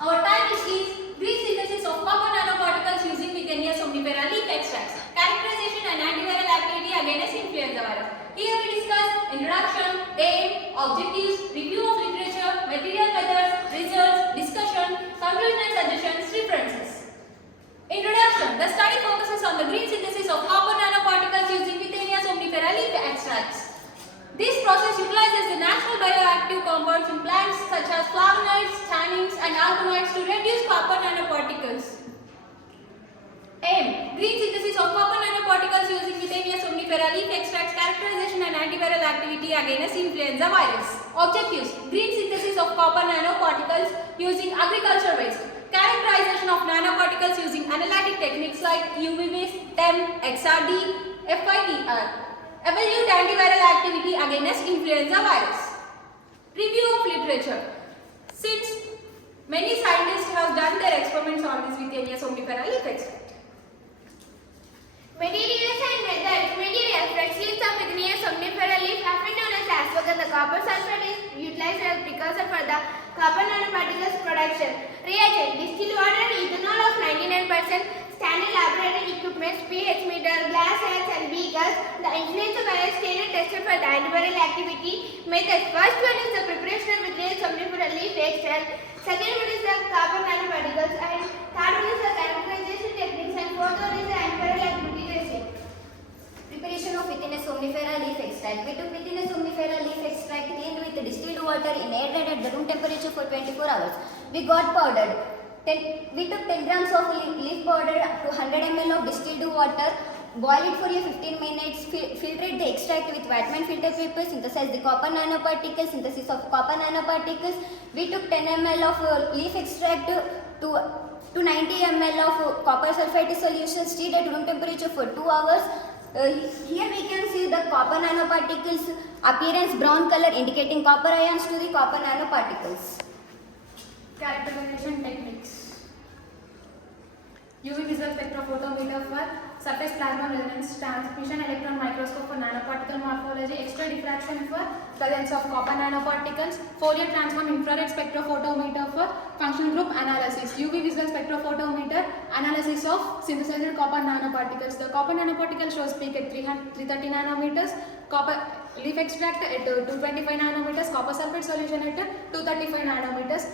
Our time is green synthesis of copper nanoparticles using withania somnifera leaf extracts, characterization and antiviral activity against influenza virus. Here we discuss introduction, aim, objectives, review of literature, material methods, results, discussion, conclusion and suggestions, references. Introduction. The study focuses on the green synthesis of copper nanoparticles using withania somnifera leaf extracts. This process utilizes the natural bioactive compounds in plants such as flavonoids, tannins and alkaloids to reduce copper nanoparticles. Aim. Green synthesis of copper nanoparticles using withania somnifera leaf extracts, characterization and antiviral activity against influenza virus. Objectives. Green synthesis of copper nanoparticles using agriculture waste. Characterization of nanoparticles using analytic techniques like UV-Vis, TEM, XRD, FITR. Evaluate antiviral activity against influenza virus. Review of literature. Since many scientists have done their experiments on this withania somnifera leaf extract. Materials and methods. Materials. Fresh leaves of withania somnifera leaf, often known as ashwagandha. Copper sulfate is utilized as precursor for the copper nanoparticles production. Reagent. Distilled water, ethanol of 99%. Standard laboratory equipment, pH meter, glass heads and beakers. The influenza virus strain is tested for the antiviral activity. Methods. First one is the preparation of withania somnifera leaf extract. Second one is the copper nanoparticles and third one is the characterization techniques and fourth one is the antiviral activity testing. Preparation of withania somnifera leaf extract. We took withania somnifera leaf extract cleaned with distilled water in air dried at the room temperature for 24 hours. We got powdered. We took 10 grams of leaf powder to 100 ml of distilled water, boil it for 15 minutes, filtrate the extract with Whitman filter paper, synthesize the copper nanoparticles, synthesis of copper nanoparticles. We took 10 ml of leaf extract to 90 ml of copper sulfate solution, stirred at room temperature for 2 hours. Here we can see the copper nanoparticles appearance brown color indicating copper ions to the copper nanoparticles. Characterization techniques. UV visual spectrophotometer for surface plasma resonance, transmission electron microscope for nanoparticle morphology, X-ray diffraction for presence of copper nanoparticles, Fourier transform infrared spectrophotometer for functional group analysis, UV visual spectrophotometer analysis of synthesized copper nanoparticles. The copper nanoparticle shows peak at 330 nanometers, copper leaf extract at 225 nanometers, copper sulfate solution at 235 nanometers.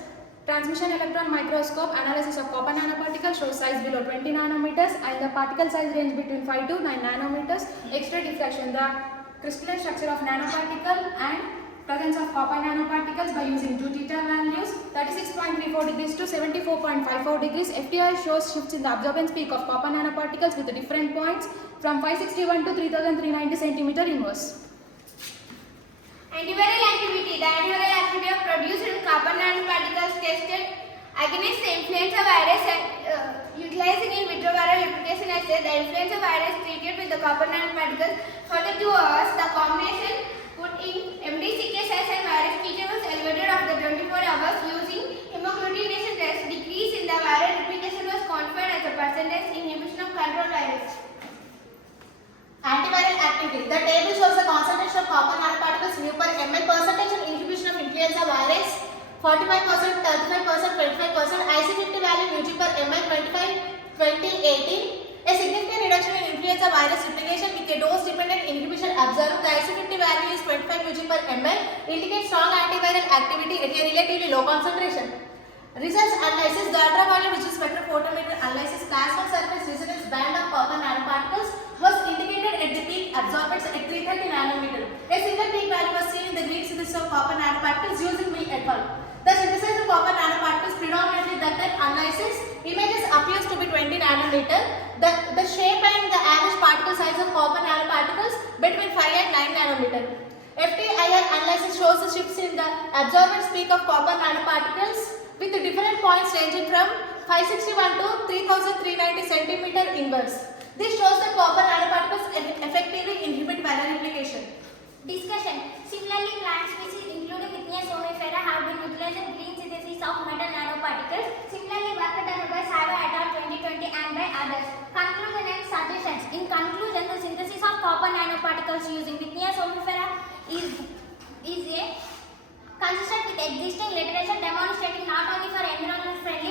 Transmission electron microscope analysis of copper nanoparticles shows size below 20 nanometers and the particle size range between 5 to 9 nanometers. X-ray diffraction, the crystalline structure of nanoparticle and presence of copper nanoparticles by using 2 theta values 36.34 degrees to 74.54 degrees. FTI shows shifts in the absorbance peak of copper nanoparticles with different points from 561 to 3390 centimeter inverse. Antiviral activity. The antiviral activity of produced copper nanoparticles tested against the influenza virus and utilizing in vitro viral replication assay. The influenza virus treated with the copper nanoparticles for the 2 hours. The combination put in MDCK cells and virus titer was elevated after 24 hours using hemagglutination test. Decrease in the viral replication was confirmed as a percentage inhibition of control virus. Antiviral activity. The table shows the concentration of copper nanoparticles mu per ml, percentage and inhibition of influenza virus 45%, 35%, 25%, IC50 value μg per ml 25, 20, 18. A significant reduction in influenza virus replication with a dose dependent inhibition observed. The IC50 value is 25 mg per ml, indicates strong antiviral activity at a relatively low concentration. Results analysis. The ultraviolet visual spectrophotometer analysis class 1 surface resonance band of copper nanoparticles was indicated at the peak absorbance at 330 nanometer. A single peak value was seen in the green synthesis of copper nanoparticles using Mill et al. The synthesized copper nanoparticles predominantly that type analysis images appears to be 20 nanometer. The shape and the average particle size of copper nanoparticles between 5 and 9 nanometer. FTIR analysis shows the shifts in the absorbance peak of copper nanoparticles with different points ranging from 561 to 3390 centimeter inverse. This shows that copper nanoparticles effectively inhibit viral replication. Discussion. Similarly, plant species including withania somnifera have been utilized in green synthesis of metal nanoparticles. Similarly, work done by Sava et al. 2020 and by others. Conclusion and suggestions. In conclusion, the synthesis of copper nanoparticles using withania somnifera is a consistent with existing literature demonstrating not only for environmental friendly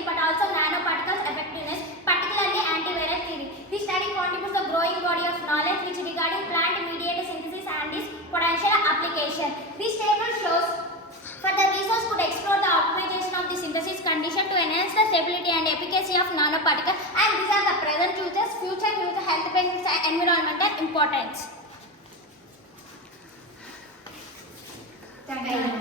population. This table shows further research could explore the optimization of the synthesis condition to enhance the stability and efficacy of nanoparticles, and these are the present uses, future use, health benefits and environmental importance. Thank you.